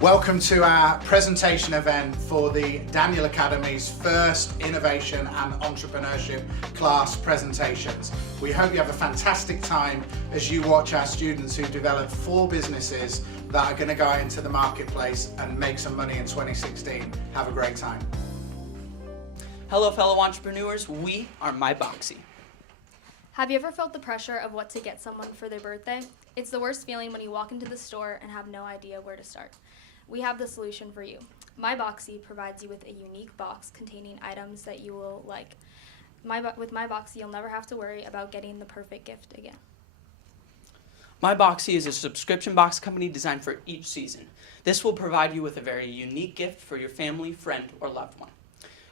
Welcome to our presentation event for the Daniel Academy's first Innovation and Entrepreneurship Class presentations. We hope you have a fantastic time as you watch our students who develop 4 businesses that are going to go out into the marketplace and make some money in 2016. Have a great time. Hello fellow entrepreneurs, we are MyBoxy. Have you ever felt the pressure of what to get someone for their birthday? It's the worst feeling when you walk into the store and have no idea where to start. We have the solution for you. MyBoxy provides you with a unique box containing items that you will like. With MyBoxy, you'll never have to worry about getting the perfect gift again. MyBoxy is a subscription box company designed for each season. This will provide you with a very unique gift for your family, friend, or loved one.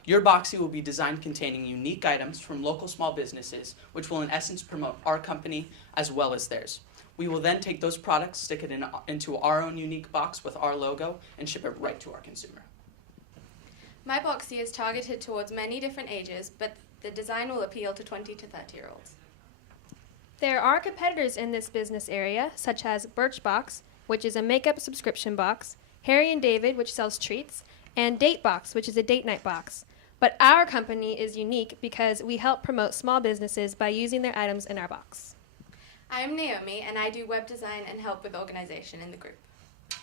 Your Boxy will be designed containing unique items from local small businesses, which will in essence promote our company as well as theirs. We will then take those products, stick it into our own unique box with our logo, and ship it right to our consumer. MyBoxy is targeted towards many different ages, but the design will appeal to 20 to 30-year-olds. There are competitors in this business area, such as Birchbox, which is a makeup subscription box, Harry and David, which sells treats, and Datebox, which is a date night box. But our company is unique because we help promote small businesses by using their items in our box. I'm Naomi, and I do web design and help with organization in the group.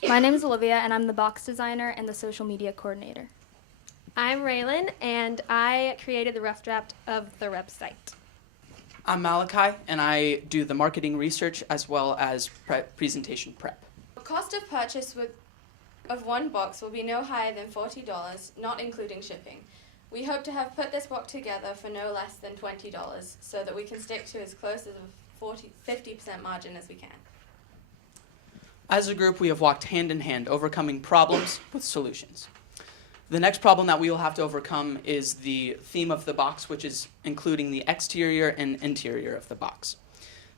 My name is Olivia, and I'm the box designer and the social media coordinator. I'm Raylan, and I created the rough draft of the website. I'm Malachi, and I do the marketing research as well as presentation prep. The cost of purchase of one box will be no higher than $40, not including shipping. We hope to have put this box together for no less than $20 so that we can stick to as close as a 50% margin as we can. As a group, we have walked hand in hand, overcoming problems with solutions. The next problem that we will have to overcome is the theme of the box, which is including the exterior and interior of the box.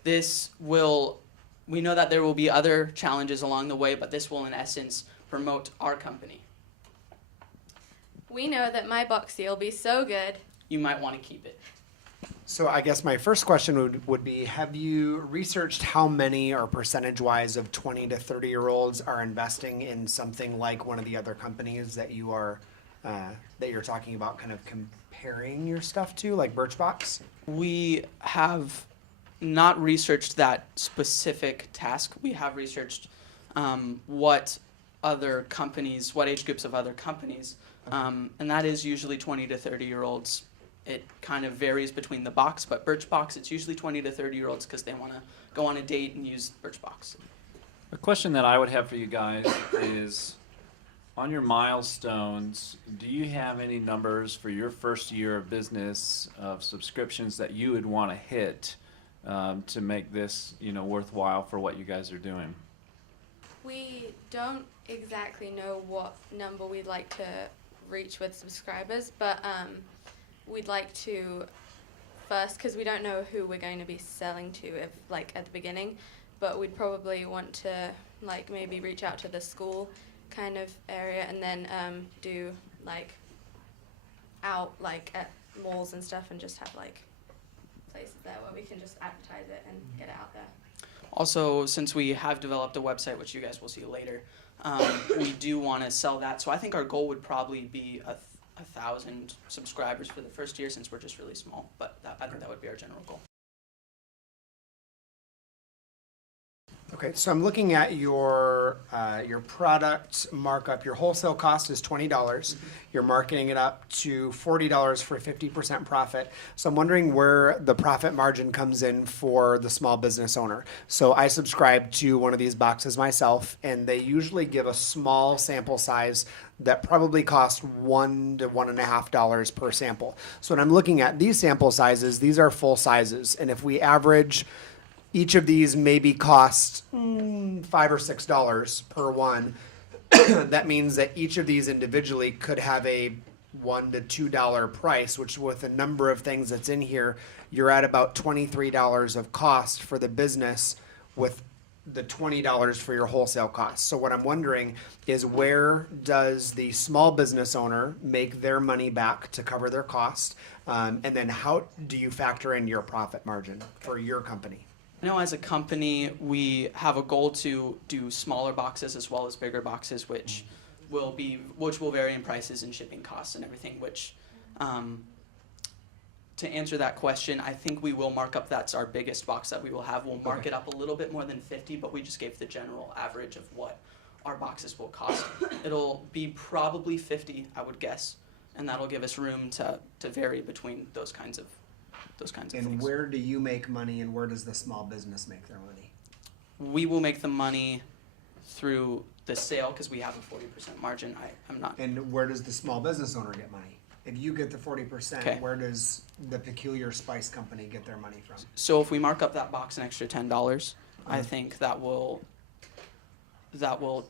We know that there will be other challenges along the way, but this will in essence promote our company. We know that MyBoxy will be so good, you might want to keep it. So I guess my first question would be, have you researched how many or percentage-wise of 20 to 30-year-olds are investing in something like one of the other companies that you are that you're talking about kind of comparing your stuff to, like Birchbox? We have not researched that specific task. We have researched what age groups of other companies, and that is usually 20 to 30-year-olds. It kind of varies between the box, but Birchbox, it's usually 20 to 30-year-olds because they want to go on a date and use Birchbox. A question that I would have for you guys is, on your milestones, do you have any numbers for your first year of business of subscriptions that you would want to hit to make this, worthwhile for what you guys are doing? we don't exactly know what number we'd like to reach with subscribers, but we'd like to first, because we don't know who we're going to be selling to if at the beginning, but we'd probably want to maybe reach out to the school kind of area and then do out at malls and stuff and just have places there where we can just advertise it and get it out there. Also, since we have developed a website, which you guys will see later, we do want to sell that. So I think our goal would probably be 1,000 subscribers for the first year, since we're just really small. But I think that would be our general goal. Okay, so I'm looking at your product markup. Your wholesale cost is $20. Mm-hmm. You're marketing it up to $40 for a 50% profit. So I'm wondering where the profit margin comes in for the small business owner. So I subscribe to one of these boxes myself, and they usually give a small sample size that probably costs $1 to $1.50 per sample. So when I'm looking at these sample sizes, these are full sizes, and if we average each of these maybe cost $5 or $6 per one. That means that each of these individually could have a $1 to $2 price, which with a number of things that's in here, you're at about $23 of cost for the business with the $20 for your wholesale costs. So what I'm wondering is, where does the small business owner make their money back to cover their cost? And then how do you factor in your profit margin for your company? I know as a company, we have a goal to do smaller boxes as well as bigger boxes, which will vary in prices and shipping costs and everything, which, to answer that question, I think we will mark up. That's our biggest box that we will have. We'll mark it up a little bit more than 50, but we just gave the general average of what our boxes will cost. It'll be probably 50, I would guess, and that'll give us room to vary between those kinds of things. And where do you make money, and where does the small business make their money? We will make the money through the sale because we have a 40% margin. I'm not. And where does the small business owner get money? If you get the 40%, Okay. where does the Peculiar Spice Company get their money from? So if we mark up that box an extra $10, I think that will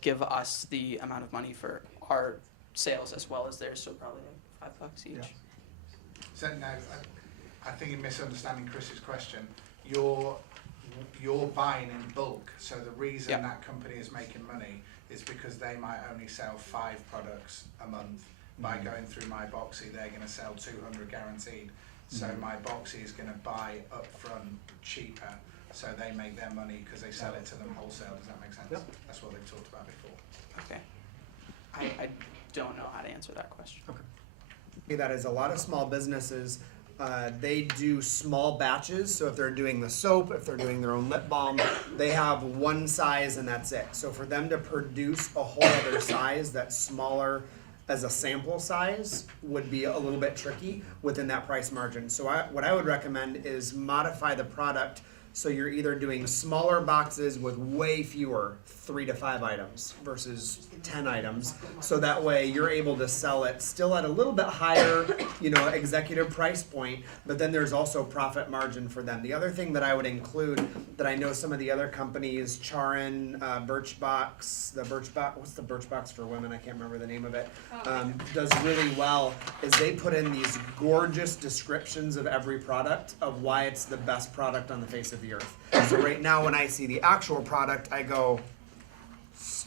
give us the amount of money for our sales as well as theirs. So probably like $5 each. Yeah. So now, I think you're misunderstanding Chris's question. You're buying in bulk, so the reason Yeah. that company is making money is because they might only sell 5 products a month. By going through my boxy, they're going to sell 200 guaranteed. So my boxy is going to buy upfront cheaper, so they make their money because they sell it to them wholesale. Does that make sense? Yep. That's what they've talked about before. Okay. I don't know how to answer that question. That is, a lot of small businesses, they do small batches. So if they're doing the soap, if they're doing their own lip balm, they have one size and that's it. So for them to produce a whole other size that's smaller as a sample size would be a little bit tricky within that price margin. So what I would recommend is modify the product so you're either doing smaller boxes with way fewer 3 to 5 items versus 10 items. So that way you're able to sell it still at a little bit higher, executive price point, but then there's also profit margin for them. The other thing that I would include that I know some of the other companies, Charin, Birchbox, what's the Birchbox for women? I can't remember the name of it, does really well is they put in these gorgeous descriptions of every product of why it's the best product on the face of the earth. So right now when I see the actual product, I go,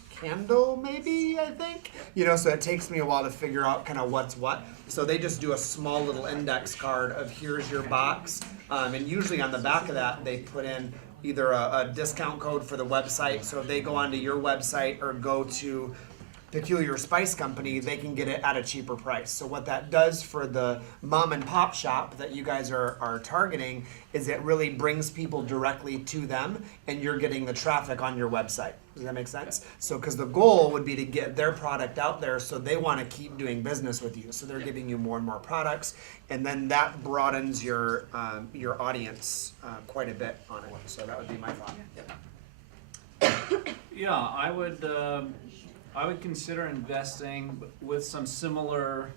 candle maybe, I think, so it takes me a while to figure out kind of what's what. So they just do a small little index card of here's your box, and usually on the back of that they put in either a discount code for the website. So if they go onto your website or go to Peculiar Spice Company, they can get it at a cheaper price. So what that does for the mom and pop shop that you guys are targeting is it really brings people directly to them, and you're getting the traffic on your website. Does that make sense? So because the goal would be to get their product out there, so they want to keep doing business with you. So they're giving you more and more products, and then that broadens your audience quite a bit on it. So that would be my thought. Yeah, I would consider investing with some similar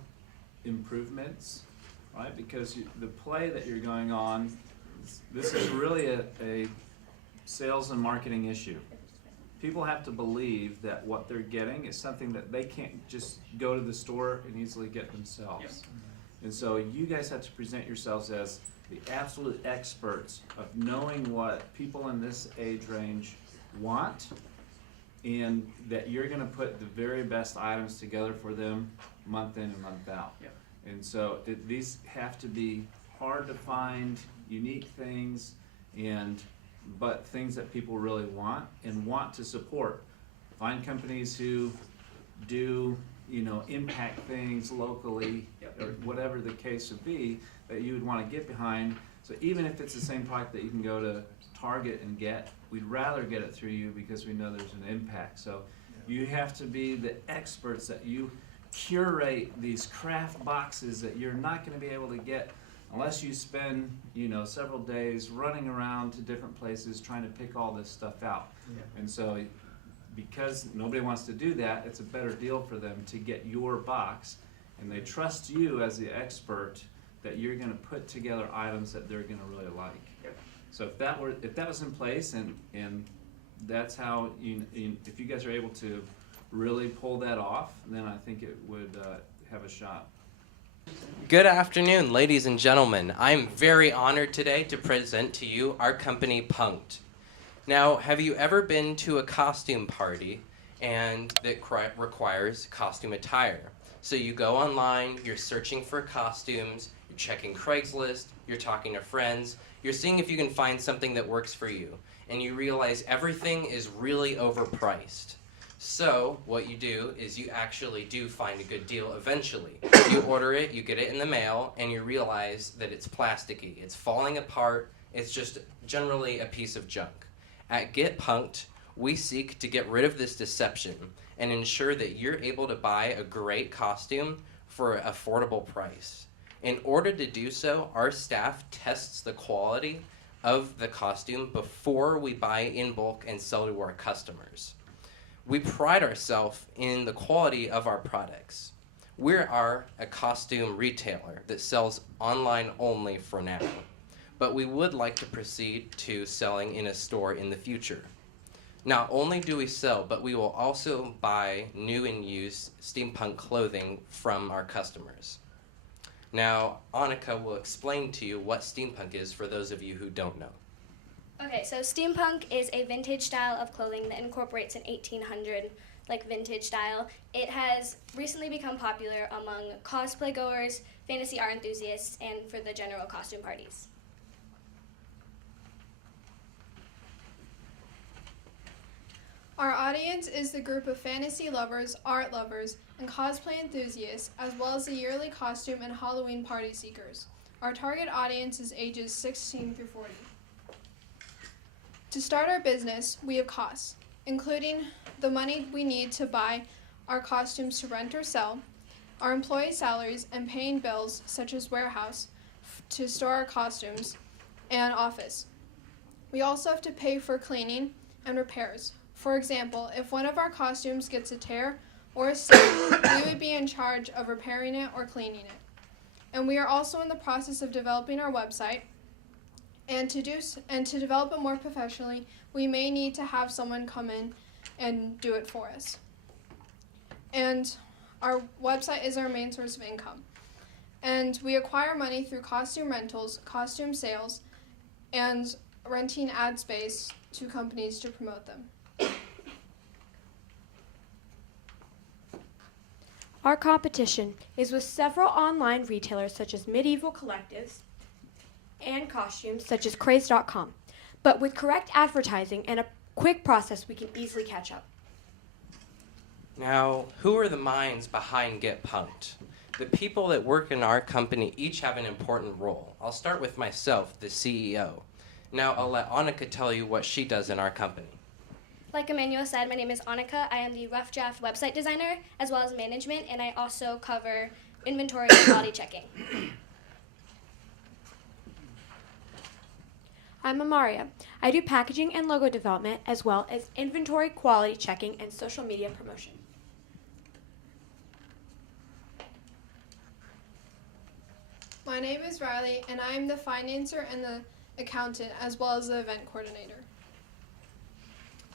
improvements, right? Because the play that you're going on, this is really a sales and marketing issue. People have to believe that what they're getting is something that they can't just go to the store and easily get themselves. Yes. And so you guys have to present yourselves as the absolute experts of knowing what people in this age range want, and that you're going to put the very best items together for them month in and month out. Yep. And so these have to be hard to find, unique things, but things that people really want and want to support. Find companies who do, impact things locally, or whatever the case would be, that you would want to get behind. So even if it's the same product that you can go to Target and get, we'd rather get it through you because we know there's an impact. So you have to be the experts, that you curate these craft boxes that you're not going to be able to get unless you spend, several days running around to different places trying to pick all this stuff out. Yeah. And so because nobody wants to do that, it's a better deal for them to get your box, and they trust you as the expert that you're going to put together items that they're going to really like. Yep. So if that was in place, and that's how if you guys are able to really pull that off, then I think it would have a shot. Good afternoon, ladies and gentlemen. I'm very honored today to present to you our company, Punked. Now, have you ever been to a costume party and that requires costume attire? So you go online, you're searching for costumes, you're checking Craigslist, you're talking to friends, you're seeing if you can find something that works for you, and you realize everything is really overpriced. So what you do is you actually do find a good deal eventually. You order it, you get it in the mail, and you realize that it's plasticky, it's falling apart, it's just generally a piece of junk. At Get Punked, we seek to get rid of this deception and ensure that you're able to buy a great costume for an affordable price. In order to do so, our staff tests the quality of the costume before we buy in bulk and sell to our customers. We pride ourselves in the quality of our products. We are a costume retailer that sells online only for now, but we would like to proceed to selling in a store in the future. Not only do we sell, but we will also buy new and used steampunk clothing from our customers. Now, Annika will explain to you what steampunk is for those of you who don't know. Okay, so steampunk is a vintage style of clothing that incorporates an 1800 vintage style. It has recently become popular among cosplay goers, fantasy art enthusiasts, and for the general costume parties. Our audience is the group of fantasy lovers, art lovers, and cosplay enthusiasts, as well as the yearly costume and Halloween party seekers. Our target audience is ages 16 through 40. To start our business, we have costs, including the money we need to buy our costumes to rent or sell, our employee salaries, and paying bills such as warehouse to store our costumes, and office. We also have to pay for cleaning and repairs. For example, if one of our costumes gets a tear or a stain, we would be in charge of repairing it or cleaning it. And we are also in the process of developing our website. And to develop it more professionally, we may need to have someone come in and do it for us. And our website is our main source of income. And we acquire money through costume rentals, costume sales, and renting ad space to companies to promote them. Our competition is with several online retailers such as Medieval Collectives and costumes such as Craze.com. But with correct advertising and a quick process, we can easily catch up. Now, who are the minds behind Get Punked? The people that work in our company each have an important role. I'll start with myself, the CEO. Now, I'll let Annika tell you what she does in our company. Like Emmanuel said, my name is Annika. I am the rough draft website designer as well as management, and I also cover inventory and quality checking. I'm Amaria. I do packaging and logo development as well as inventory quality checking and social media promotion. My name is Riley, and I am the financer and the accountant as well as the event coordinator.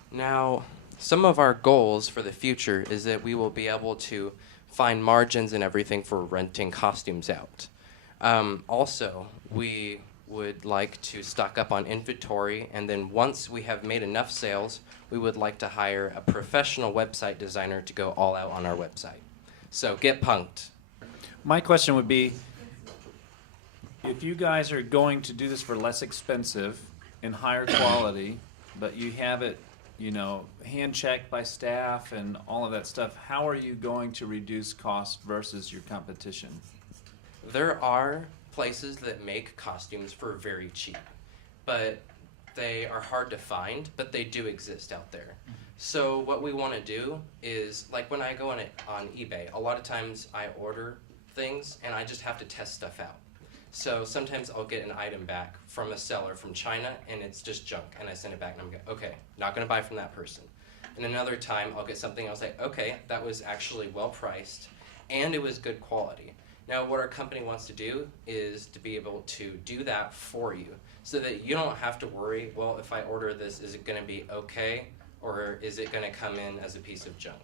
Now, some of our goals for the future is that we will be able to find margins and everything for renting costumes out. Also, we would like to stock up on inventory, and then once we have made enough sales, we would like to hire a professional website designer to go all out on our website. So get punked. My question would be, if you guys are going to do this for less expensive and higher quality, but you have it, hand checked by staff and all of that stuff, how are you going to reduce costs versus your competition? There are places that make costumes for very cheap, but they are hard to find, but they do exist out there. So what we want to do is, like when I go on eBay, a lot of times I order things and I just have to test stuff out. So sometimes I'll get an item back from a seller from China and it's just junk, and I send it back and I'm like, okay, not going to buy from that person. And another time I'll get something, I'll say, okay, that was actually well priced and it was good quality. Now what our company wants to do is to be able to do that for you so that you don't have to worry, well, if I order this, is it going to be okay or is it going to come in as a piece of junk?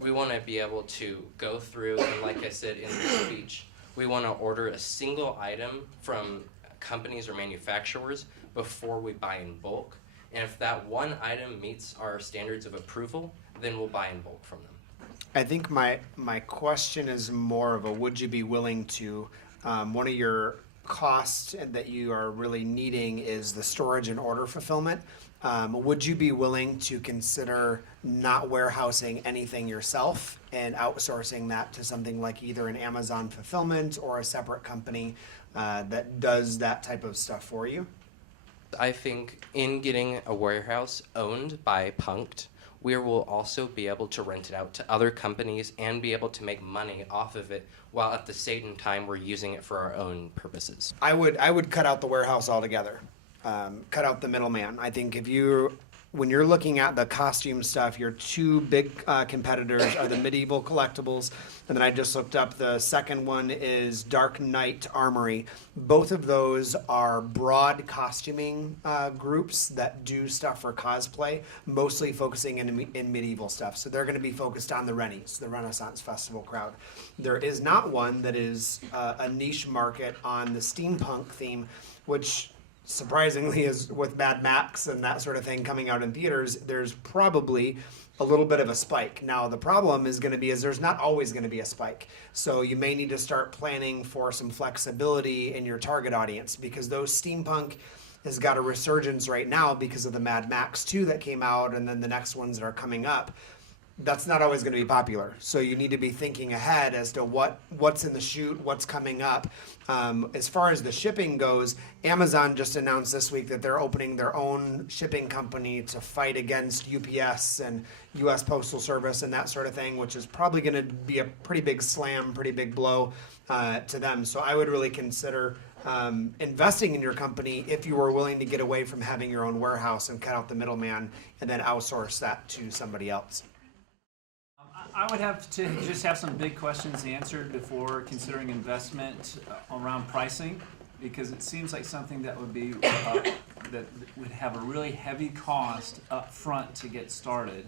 We want to be able to go through, and like I said in the speech, we want to order a single item from companies or manufacturers before we buy in bulk. And if that one item meets our standards of approval, then we'll buy in bulk from them. I think my question is more of a, would you be willing to one of your costs that you are really needing is the storage and order fulfillment. Would you be willing to consider not warehousing anything yourself and outsourcing that to something like either an Amazon fulfillment or a separate company that does that type of stuff for you? I think in getting a warehouse owned by Punkt, we will also be able to rent it out to other companies and be able to make money off of it while at the same time we're using it for our own purposes. I would cut out the warehouse altogether. Cut out the middleman. I think when you're looking at the costume stuff, your two big competitors are the Medieval Collectibles, and then I just looked up the second one is Dark Knight Armory. Both of those are broad costuming groups that do stuff for cosplay, mostly focusing in medieval stuff. So they're going to be focused on the Rennies, the Renaissance Festival crowd. There is not one that is a niche market on the steampunk theme, which surprisingly is with Mad Max and that sort of thing coming out in theaters. There's probably a little bit of a spike. Now the problem is going to be there's not always going to be a spike. So you may need to start planning for some flexibility in your target audience, because those steampunk has got a resurgence right now because of the Mad Max 2 that came out, and then the next ones that are coming up. That's not always going to be popular. So you need to be thinking ahead as to what's in the chute, what's coming up. As far as the shipping goes, Amazon just announced this week that they're opening their own shipping company to fight against UPS and US Postal Service and that sort of thing, which is probably going to be a pretty big slam, pretty big blow to them. So I would really consider investing in your company if you were willing to get away from having your own warehouse and cut out the middleman and then outsource that to somebody else. I would have to just have some big questions answered before considering investment around pricing, because it seems like something that would be that would have a really heavy cost up front to get started.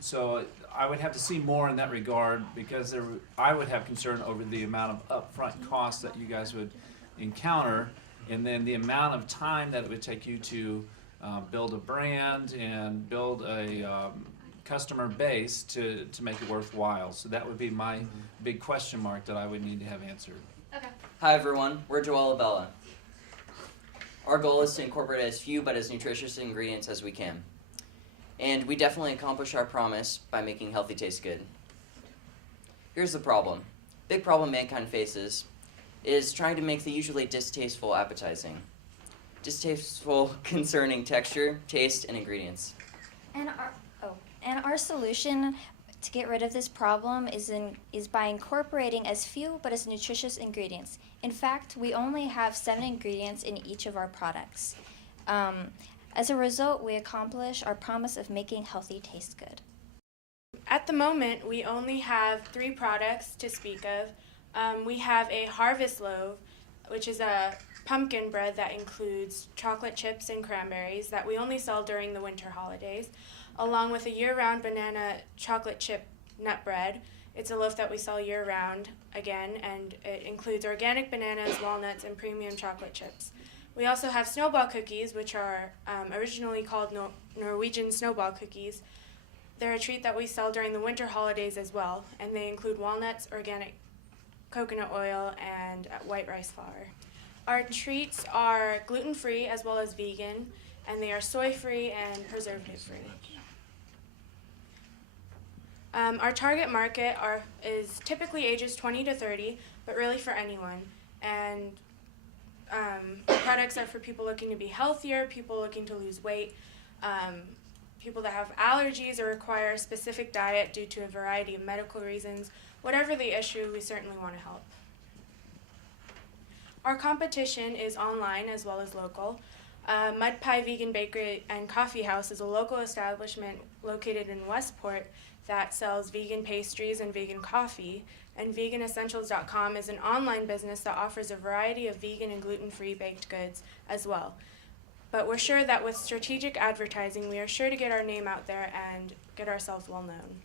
So I would have to see more in that regard, because I would have concern over the amount of upfront costs that you guys would encounter, and then the amount of time that it would take you to build a brand and build a customer base to make it worthwhile. So that would be my big question mark that I would need to have answered. Okay. Hi everyone, we're Joella Bella. Our goal is to incorporate as few but as nutritious ingredients as we can. And we definitely accomplish our promise by making healthy taste good. Here's the problem. Big problem mankind faces is trying to make the usually distasteful appetizing. Distasteful concerning texture, taste, and ingredients. And our solution to get rid of this problem is by incorporating as few but as nutritious ingredients. In fact, we only have 7 ingredients in each of our products. As a result, we accomplish our promise of making healthy taste good. At the moment, we only have 3 products to speak of. We have a harvest loaf, which is a pumpkin bread that includes chocolate chips and cranberries that we only sell during the winter holidays, along with a year-round banana chocolate chip nut bread. It's a loaf that we sell year-round again, and it includes organic bananas, walnuts, and premium chocolate chips. We also have snowball cookies, which are originally called Norwegian snowball cookies. They're a treat that we sell during the winter holidays as well, and they include walnuts, organic coconut oil, and white rice flour. Our treats are gluten-free as well as vegan, and they are soy-free and preservative-free. Our target market is typically ages 20 to 30, but really for anyone. And products are for people looking to be healthier, people looking to lose weight, people that have allergies or require a specific diet due to a variety of medical reasons. Whatever the issue, we certainly want to help. Our competition is online as well as local. Mud Pie Vegan Bakery and Coffee House is a local establishment located in Westport that sells vegan pastries and vegan coffee, and veganessentials.com is an online business that offers a variety of vegan and gluten-free baked goods as well. But we're sure that with strategic advertising, we are sure to get our name out there and get ourselves well known.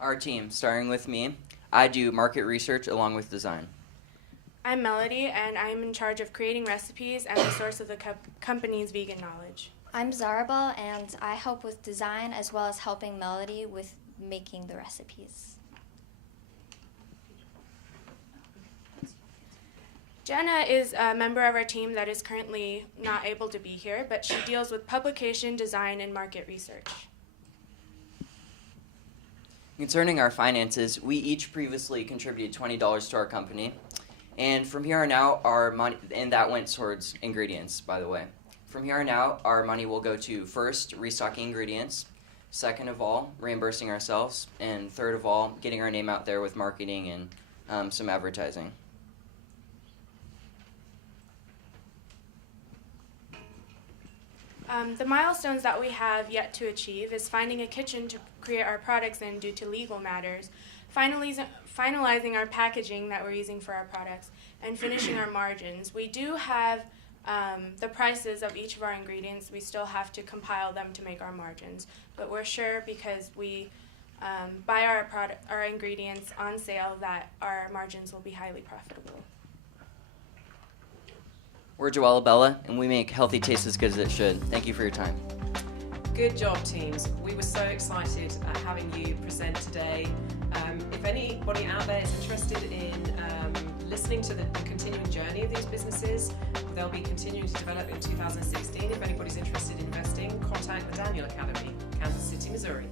Our team, starting with me, I do market research along with design. I'm Melody, and I'm in charge of creating recipes and the source of the company's vegan knowledge. I'm Zarabal, and I help with design as well as helping Melody with making the recipes. Jenna is a member of our team that is currently not able to be here, but she deals with publication, design, and market research. Concerning our finances, we each previously contributed $20 to our company. And from here on out, our money, and that went towards ingredients, by the way. From here on out, our money will go to first, restocking ingredients, second of all, reimbursing ourselves, and third of all, getting our name out there with marketing and some advertising. The milestones that we have yet to achieve is finding a kitchen to create our products in due to legal matters, finalizing our packaging that we're using for our products, and finishing our margins. We do have the prices of each of our ingredients. We still have to compile them to make our margins, but we're sure because we buy our ingredients on sale that our margins will be highly profitable. We're Joella Bella, and we make healthy taste as good as it should. Thank you for your time. Good job, teams. We were so excited at having you present today. If anybody out there is interested in listening to the continuing journey of these businesses, they'll be continuing to develop in 2016. If anybody's interested in investing, contact the Daniel Academy, Kansas City, Missouri.